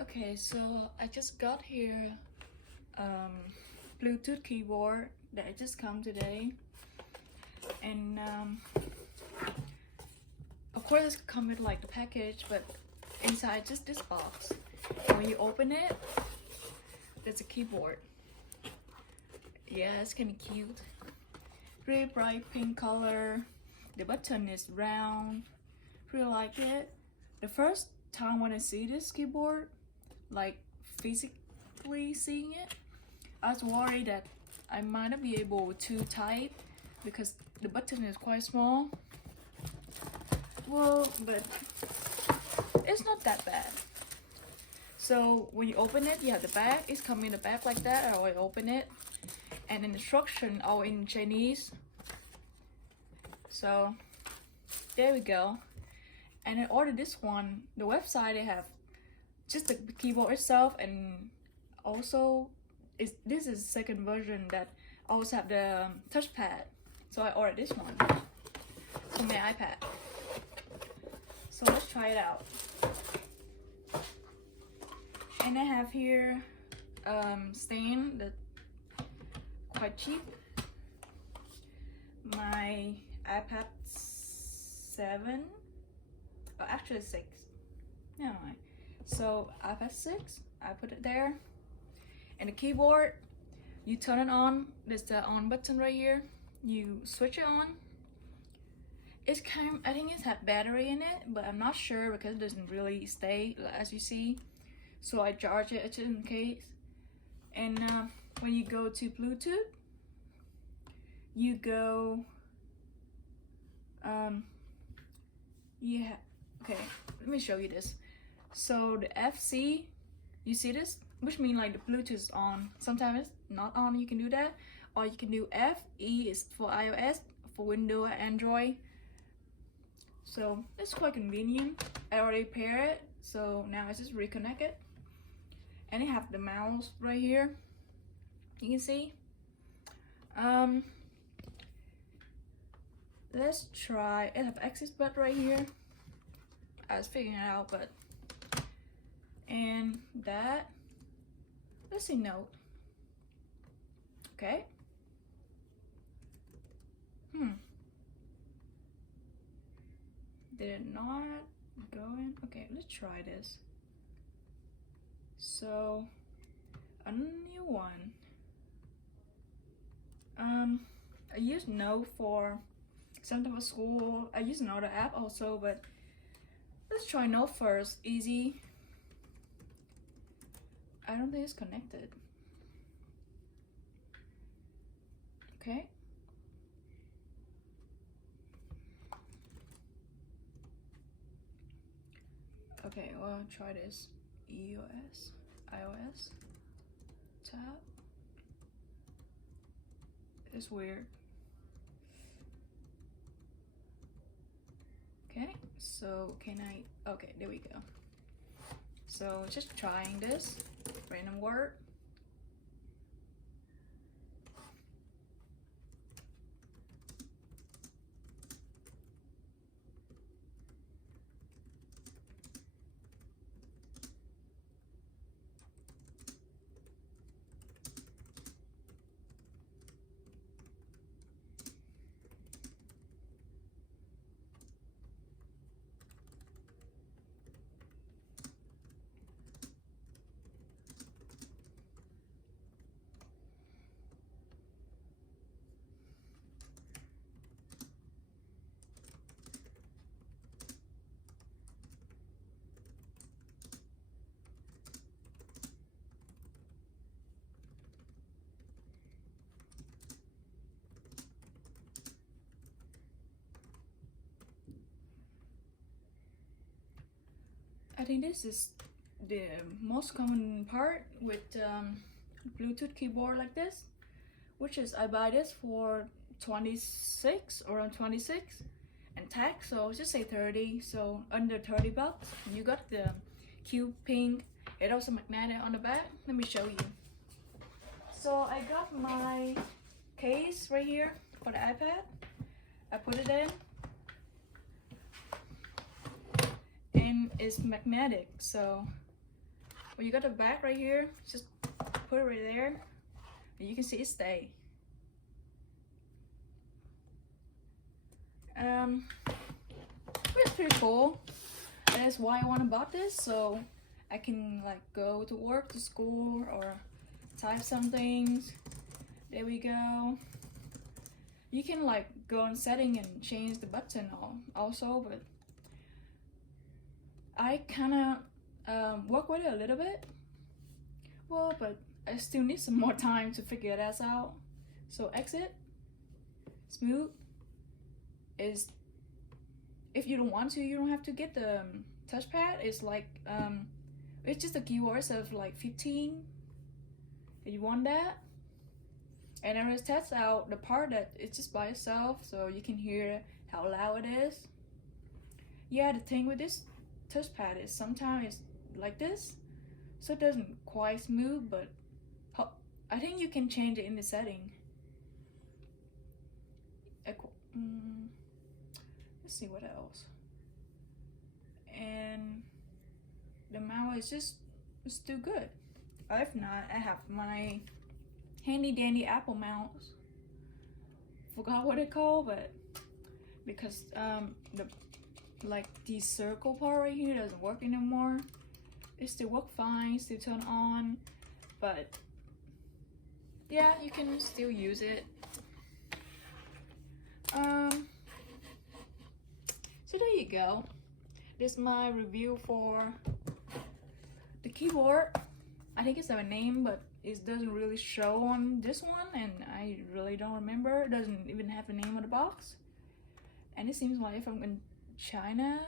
Okay, so I just got here Bluetooth keyboard that just come today, and of course it's come with like the package, but inside just this box. And when you open it, there's a keyboard. Yeah, it's kind of cute. Really bright pink color. The button is round. Really like it. The first time when I see this keyboard, like physically seeing it, I was worried that I might not be able to type because the button is quite small. Well, but it's not that bad. So when you open it, you have the back. It's coming in the back like that. Or I open it, and the instruction are in Chinese. So there we go. And I ordered this one. The website, they have just the keyboard itself, and also this is the second version that also have the touchpad. So I ordered this one for my iPad. So let's try it out. And I have here stand that quite cheap. My iPad 7, oh, actually 6. No, so iPad 6, I put it there. And the keyboard, you turn it on. There's the on button right here. You switch it on. It's kind of, I think it's had battery in it, but I'm not sure because it doesn't really stay as you see. So I charge it just in case. And when you go to Bluetooth, you go yeah, okay, let me show you this. So the FC, you see this, which means like the Bluetooth is on. Sometimes it's not on. You can do that, or you can do FE is for iOS, for Windows, Android. So it's quite convenient. I already pair it, so now I just reconnect it. And I have the mouse right here. You can see. Let's try. I have access button right here. I was figuring it out, but and that. Let's see note. Okay. Did it not go in? Okay, let's try this. So a new one. I use Note for something for school. I use another app also, but let's try Note first. Easy. I don't think it's connected. Okay. Okay, well, try this. iOS tab. It's weird. Okay, so can I, okay, there we go. So just trying this random word. I think this is the most common part with Bluetooth keyboard like this, which is I buy this for 26, around 26, and tax, so just say 30, so under 30 bucks. You got the cute pink. It also magnetic on the back. Let me show you. So I got my case right here for the iPad. I put it in. And it's magnetic, so when you got the back right here, just put it right there, and you can see it stay. It's pretty cool. And that's why I want to buy this, so I can like go to work, to school, or type some things. There we go. You can like go on setting and change the button also, but I kind of work with it a little bit. Well, but I still need some more time to figure that out. So exit, smooth is, if you don't want to, you don't have to get the touchpad. It's like it's just the keywords of like 15. If you want that, and I just test out the part that it's just by itself, so you can hear how loud it is. Yeah, the thing with this touchpad is sometimes it's like this, so it doesn't quite smooth, but I think you can change it in the setting. Let's see what else. And the mouse is just still good. If not, I have my handy dandy Apple mouse. Forgot what it called, but because the circle part right here doesn't work anymore. It still works fine, still turn on, but yeah, you can still use it. So there you go. This is my review for the keyboard. I think it's a name, but it doesn't really show on this one, and I really don't remember. It doesn't even have the name of the box. And it seems like I'm in China,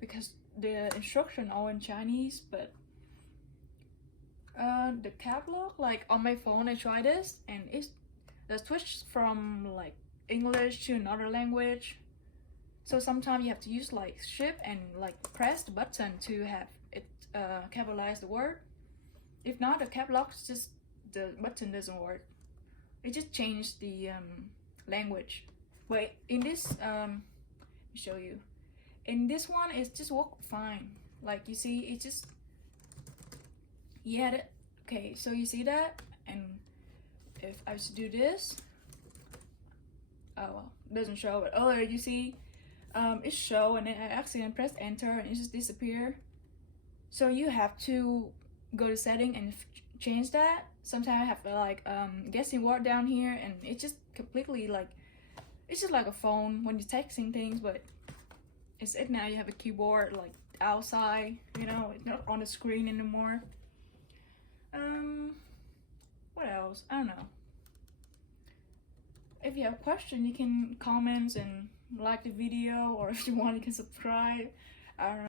because the instructions are in Chinese, but the cap lock, like on my phone I tried this, and it's the switch from like English to another language. So sometimes you have to use like shift and like press the button to have it capitalize the word. If not, the cap lock, just the button doesn't work. It just changed the language. But in this, let me show you. In this one, it just worked fine. Like you see, it just, yeah. Okay, so you see that, and if I was to do this, oh well, it doesn't show. But earlier you see, it show, and then I accidentally pressed enter, and it just disappear. So you have to go to setting and change that. Sometimes I have like guessing word down here, and it's just completely like, it's just like a phone when you're texting things, but it's it now. You have a keyboard like outside, you know, it's not on the screen anymore. What else? I don't know. If you have a question, you can comment and like the video, or if you want, you can subscribe. I don't know.